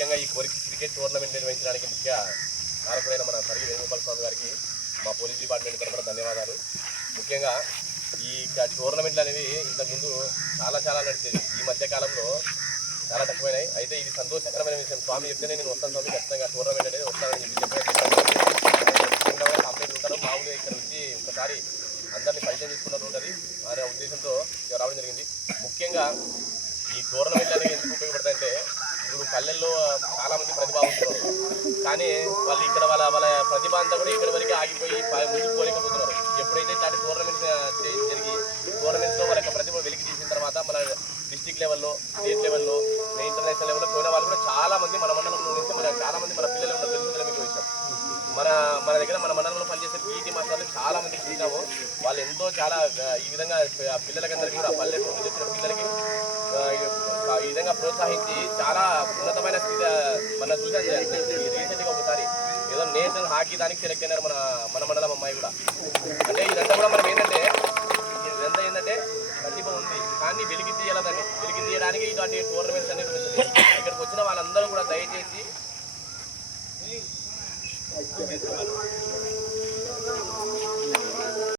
ముఖ్యంగా ఈ cricket tournament నిర్వహించడానికి ముఖ్య కారకుడైన మన సరి వేణుగోపాల్ స్వామి గారికి మా పోలీస్ డిపార్ట్మెంట్ తరఫున ధన్యవాదాలు. ముఖ్యంగా ఈ టోర్నమెంట్లు అనేవి ఇంతకుముందు చాలా నడిచేది, ఈ మధ్యకాలంలో చాలా తక్కువైనాయి. అయితే ఇది సంతోషకరమైన విషయం. స్వామి చెప్తేనే నేను వస్తాను స్వామి, ఖచ్చితంగా టోర్నమెంట్ అనేది వస్తానని చెప్పి కంప్లైంట్ ఉంటాను. మామూలుగా ఇక్కడ వచ్చి ఒకసారి అందరినీ పరిచయం చేసుకున్నట్టు ఉంటుంది అనే ఉద్దేశంతో రావడం జరిగింది. ముఖ్యంగా ఈ టోర్నమెంట్లు అనేవి ఎందుకు ఉపయోగపడతాయంటే, ఇప్పుడు పల్లెల్లో చాలామంది ప్రతిభావంతున్నారు, కానీ వాళ్ళు ఇక్కడ వాళ్ళ ప్రతిభ అంతా కూడా ఇక్కడి వరకు ఆగిపోయి ముందుకు పోలేకపోతున్నారు. ఎప్పుడైతే ఇట్లాంటి టోర్నమెంట్స్ జరిగి టోర్నమెంట్స్లో వాళ్ళ యొక్క ప్రతిభ వెలికి తీసిన తర్వాత మన డిస్టిక్ లెవెల్లో, స్టేట్ లెవెల్లో, ఇంటర్నేషనల్ లెవెల్లో పోయిన వాళ్ళు కూడా చాలామంది మన మండలంలో నుంచి చాలామంది మన పిల్లలు ఉన్న తెలుగుదల మీకు విషయం. మన దగ్గర మన మండలంలో పనిచేసే పీఈటీ మాస్టర్లు చాలామంది చూసాము. వాళ్ళు ఎంతో చాలా ఈ విధంగా పిల్లలకందరికీ కూడా పల్లెటూరు వచ్చిన పిల్లలకి ఈ విధంగా ప్రోత్సహించి చాలా ఉన్నతమైన స్థితి మన చూసాను. రీసెంట్గా ఒకసారి ఏదో నేషనల్ హాకీ దానికి సెలెక్ట్ అయినారు మన మండలం అమ్మాయి కూడా. అంటే ఇదంతా కూడా మనం ఏంటంటే ప్రతిభ ఉంది, కానీ వెలికి తీయాలండి. వెలికి తీయడానికి ఇలాంటి టోర్నమెంట్స్ అనేది ఇక్కడికి వచ్చిన వాళ్ళందరూ కూడా దయచేసి